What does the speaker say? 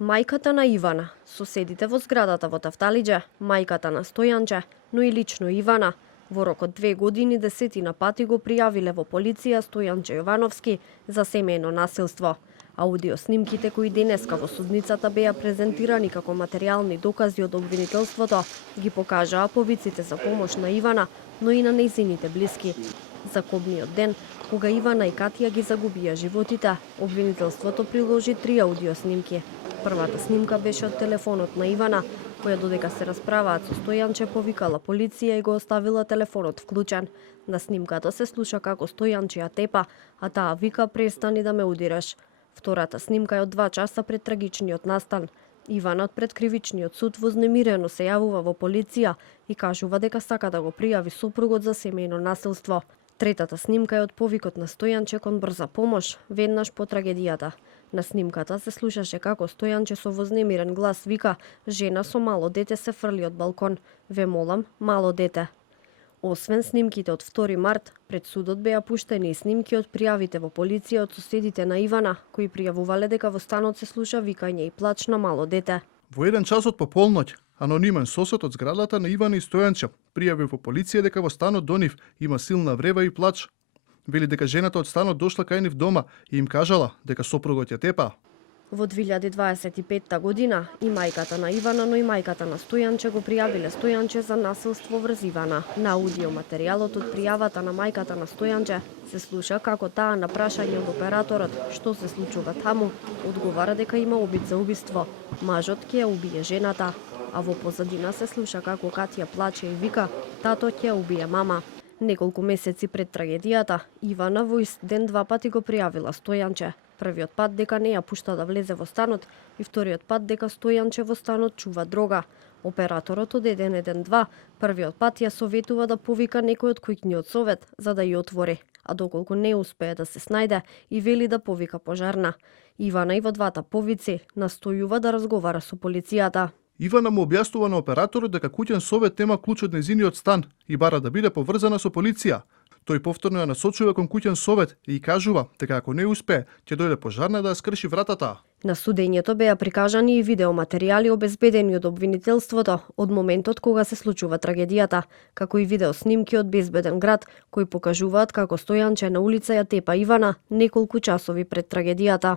Мајката на Ивана, соседите во зградата во Тафталиџе, мајката на Стојанче, но и лично Ивана, во рок од 2 години 10 пати го пријавиле во полиција Стојанче Јовановски за семејно насилство. Аудио снимките кои денеска во судницата беа презентирани како материјални докази од обвинителството ги покажаа повиците за помош на Ивана, но и на нејзините блиски. За кобниот ден, кога Ивана и Катија ги загубија животите, обвинителството приложи 3 аудио снимки. Првата снимка беше од телефонот на Ивана, која додека се расправаат со Стојанче повикала полиција и го оставила телефонот вклучен. На снимката се слуша како Стојанче ја тепа, а таа вика престани да ме удираш. Втората снимка е од 2 часа пред трагичниот настан. Иванот пред кривичниот суд вознемирено се јавува во полиција и кажува дека сака да го пријави сопругот за семејно насилство. Третата снимка е од повикот на Стојанче кон брза помош, веднаш по трагедијата. На снимката се слушаше како Стојанче со вознемирен глас вика: "Жена со мало дете се фрли од балкон. Ве молам, мало дете." Освен снимките од 2 март, пред судот беа пуштени и снимки од пријавите во полиција од соседите на Ивана, кои пријавувале дека во станот се слуша викање и плач на мало дете. Во 1 часот по полноќ, анонимен сосед од зградата на Ивана и Стојанче пријави во полиција дека во станот до нив има силна врева и плач. Вели дека жената од станот дошла кај нив дома и им кажала дека сопругот ја тепа. Во 2025 година и мајката на Ивана, но и мајката на Стојанче го пријавиле Стојанче за насилство врз Ивана. На аудио материјалот од пријавата на мајката на Стојанче се слуша како таа на прашање од операторот што се случува таму, одговара дека има обид за убиство. Мажот ќе ја убие жената, а во позадина се слуша како Катија плаче и вика: "Тато ќе ја убие мама." Неколку месеци пред трагедијата, Ивана во ист ден 2 пати го пријавила Стојанче. Првиот пат дека не ја пушта да влезе во станот и вториот пат дека Стојанче во станот чува дрога. Операторот од 112 првиот пат ја советува да повика некој од куќниот совет за да ја отвори, а доколку не успее да се снајде и вели да повика пожарна. Ивана и во двата повици настојува да разговара со полицијата. Ивана му објаснува на операторот дека куќен совет нема клуч од нејзиниот стан и бара да биде поврзана со полиција. Тој повторно ја насочува кон куќен совет и кажува дека ако не успее, ќе дојде пожарна да ја скрши вратата. На судењето беа прикажани и видеоматеријали обезбедени од обвинителството од моментот кога се случува трагедијата, како и видеоснимки од безбеден град кои покажуваат како Стојанче на улица ја тепа Ивана неколку часови пред трагедијата.